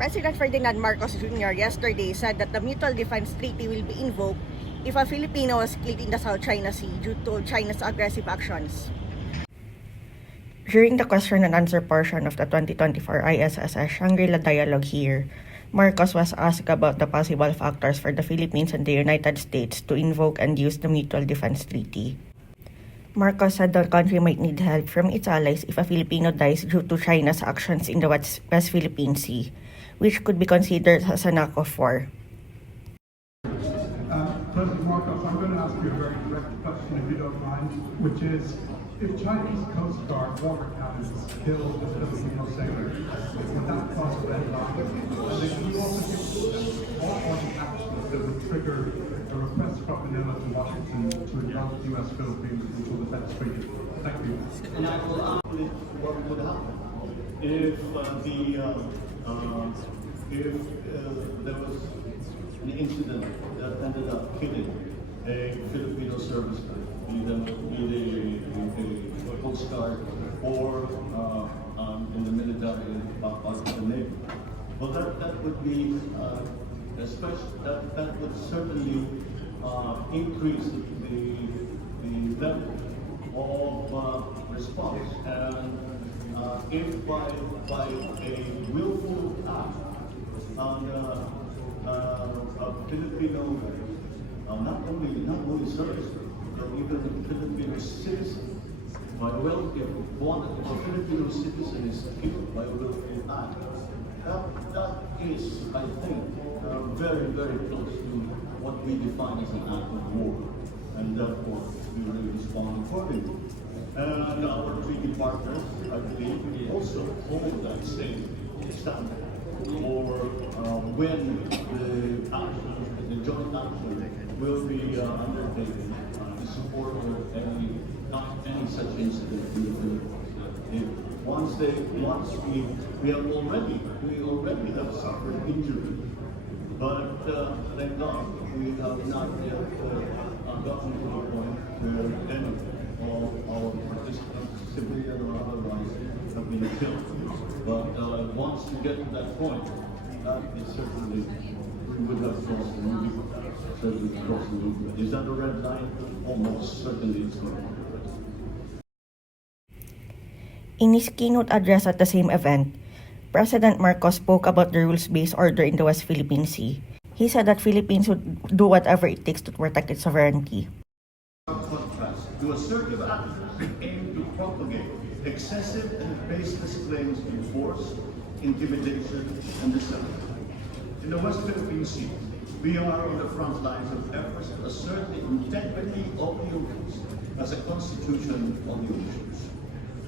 President Ferdinand Marcos Jr. yesterday said that the Mutual Defense Treaty will be invoked if a Filipino was killed in the South China Sea due to China's aggressive actions. During the question and answer portion of the 2024 ISSS Shangri-La Dialogue here, Marcos was asked about the possible factors for the Philippines and the United States to invoke and use the Mutual Defense Treaty. Marcos said the country might need help from its allies if a Filipino dies due to China's actions in the West Philippine Sea, which could be considered as an act of war. President Marcos, I'm going to ask you a very direct question, if you don't mind, which is, if Chinese Coast Guard water cannons kill the Filipino sailor, would that cause a red line? And then can you also give all actions that would trigger a request from Manila to Washington to invoke the U.S.-Philippines Mutual Defense Treaty? Thank you. And I will outline what would happen if there was an incident that ended up killing a Filipino serviceman, either a Coast Guard or in the military of the Navy. Well, that would be that would certainly increase the level of response. And if by a willful act on a Filipino, not only servicemen, but even a Filipino citizen, by a relative, if a Filipino citizen is killed by a willful act, that is, I think, very, very close to what we define as an act of war, and therefore we will respond accordingly. And our treaty partners, I believe, will also hold that same standard for when the joint action will be undertaken to support any such incident in the Philippines. Once we already have suffered injury, but thank God we have not yet gotten to the point where any of our participants, civilian or otherwise, have been killed. But once we get to that point, that is certainly, we would have crossed the movie. Certainly crossed the movie. Is that a red line? Almost certainly it's not. In his keynote address at the same event, President Marcos spoke about the rules-based order in the West Philippine Sea. He said that Philippines would do whatever it takes to protect its sovereignty. Contrast to assertive actions aimed to propagate excessive and baseless claims of force, intimidation, and deception. In the West Philippine Sea, we are on the front lines of efforts to assert the integrity of the oceans as a constitution of the oceans.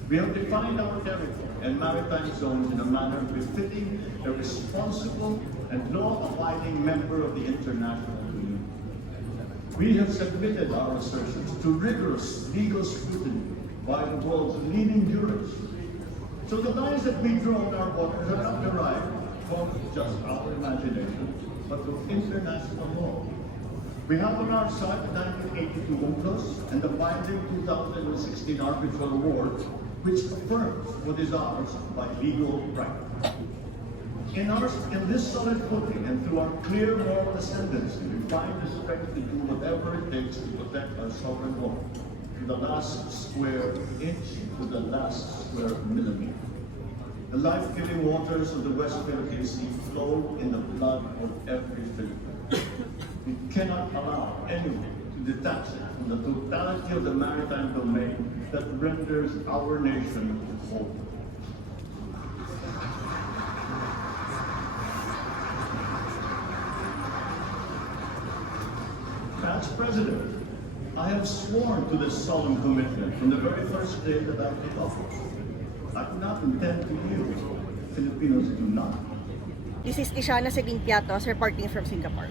We have defined our territory and maritime zones in a manner befitting a responsible and law-abiding member of the international community. We have submitted our assertions to rigorous legal scrutiny by the world's leading jurists. So the lines that we draw on our waters are not derived from just our imagination, but from international law. We have on our side the 1982 UNCLOS and the binding 2016 arbitral award, which affirms what is ours by legal right. In this solid footing and through our clear moral ascendancy, we find the strength to do whatever it takes to protect our sovereign water, to the last square inch, to the last square millimeter. The life-giving waters of the West Philippine Sea flow in the blood of every Filipino. We cannot allow anyone to detach it from the totality of the maritime domain that renders our nation whole. As President, I have sworn to this solemn commitment from the very first day that I took office. I do not intend to yield. Filipinos do not. This is Tiziana Piatos reporting from Singapore.